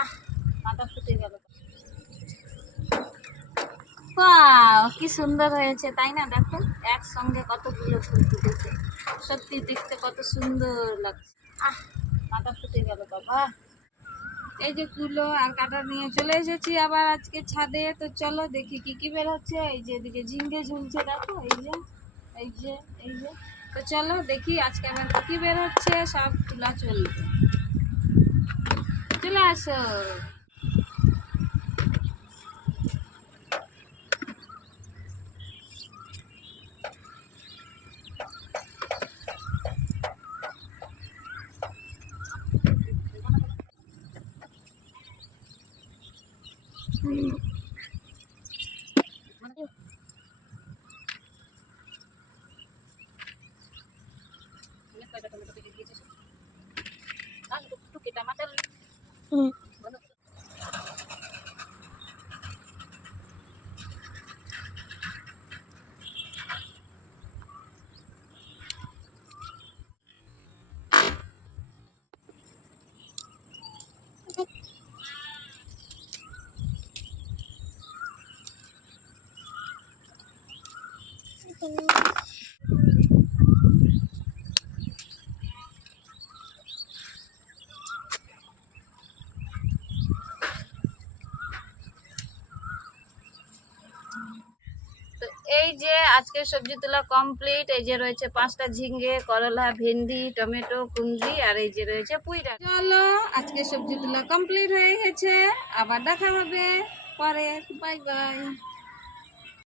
আহ মাথা ফুটে গেল। ওয়াও কি সুন্দর হয়েছে তাই না? দেখো একসঙ্গে কতগুলো ফুল ফুটেছে, সত্যি দেখতে কত সুন্দর লাগছে। আহ মাথা ফুটে গেল বাবা। এই যে কুলো আর কাটা নিয়ে চলে এসেছি আবার আজকে ছাদে। তো চলো দেখি কি কি বের হচ্ছে। এই যে এদিকে ঝিঙ্গে ঝুলছে দেখো, এই যে এই যে এই যে। তো চলো দেখি আজকে আবার কি বের হচ্ছে, সব তুলা চলবে। চলে আসো। তো এই যে আজকে সবজি তোলা কমপ্লিট। এই যে রয়েছে 5টা ঝিঙ্গে, করলা, ভেন্ডি, টমেটো, কুঁদরি আর এই যে রয়েছে পুঁইডাঁটা। চলো আজকে সবজি তোলা কমপ্লিট হয়ে গেছে, আবার দেখা হবে পরে। Bye bye.